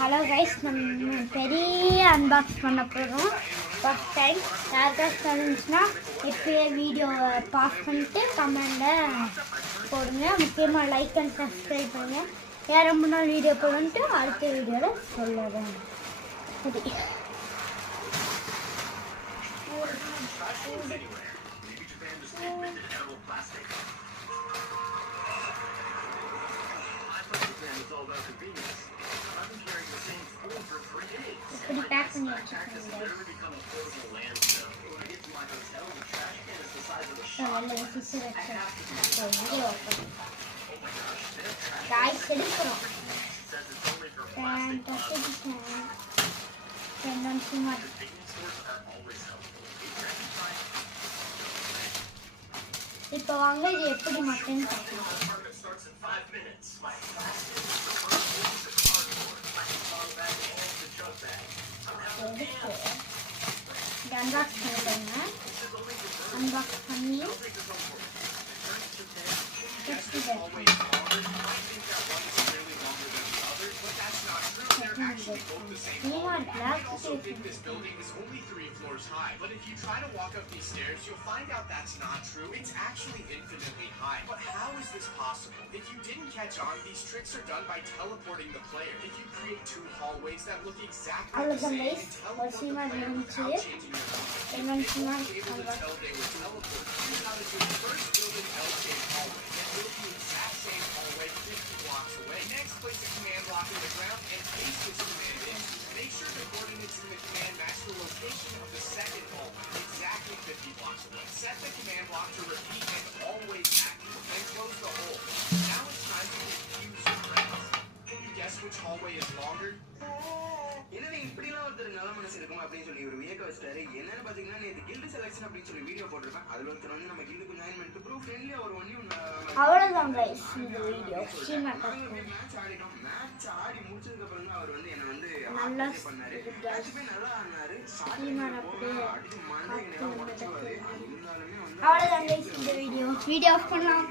Hello guys, நம்ம பெரிய அன்பாக்ஸ் பண்ண போகிறோம். ஃபஸ்ட் டைம் யாருக்காச்சும் இருந்துச்சுன்னா இப்போயே வீடியோவை பாஸ் பண்ணிட்டு கமெண்டில் போடுங்க. முக்கியமாக லைக் அண்ட் சப்ஸ்கிரைப் பண்ணுங்கள். வேறு ரொம்ப நாள் வீடியோ போடணுன்ட்டு அடுத்த வீடியோவில் சொல்லுறேன். சரி, இப்படி பேக் பண்ணி வச்சுக்கோங்க. இப்போ வாங்க இது எப்படி மட்டும் பார்க்கலாம். அன்பாக்ஸ் பண்ணிடுங்க. அன்பாக்ஸ் பண்ணி high, but if you try to walk up these stairs, you'll find out that's not true. It's actually infinitely high. But how is this possible? If you didn't catch on, these tricks are done by teleporting the player. If you create two hallways that look exactly the same, you teleport the player without changing your hallway. They were able to tell they were teleported. Here's how to do it. First, build an L-shaped hallway. Then build the exact same hallway 50 blocks away. Next, place a command block in the ground and paste this command in. Make sure the coordinates in the command match the location of the second hallway, exactly 50 blocks away. Set the command block to repeat and always active, and close the hole. Now it's time to confuse your friends. Can you guess which hallway is longer? என்னது இப்படிலாம் ஒருத்தர் நல்ல மனசு இருக்கும் அப்படின்னு சொல்லி ஒரு வியக்க வச்சிட்டாரு. என்னன்னு பாத்தீங்கன்னா நேற்று கில்டு செலக்ஷன் அப்படின்னு சொல்லி வீடியோ போட்டிருப்பேன். அதுல ஒருத்தர் வந்து நம்ம கில்டுக்கு ஜாயின் பண்ணிட்டு ப்ரூ ஃப்ரெண்ட்லியா ஒரு அவ்வளவுதான் கைஸ் இந்த வீடியோ. மேட்ச் ஆடிட்டோம். மேட்ச் ஆடி முடிச்சதுக்கு அப்புறம் தான் அவர் வந்து என்ன வந்து நல்லா பண்ணாரு. மேட்ச்மே நல்லா ஆனாரு. அடிச்சு மண்டை நேரா உடைச்சுவாரு. இருந்தாலுமே வந்து அவ்வளவுதான் கைஸ் இந்த வீடியோ ஆஃப் பண்ணலாம்.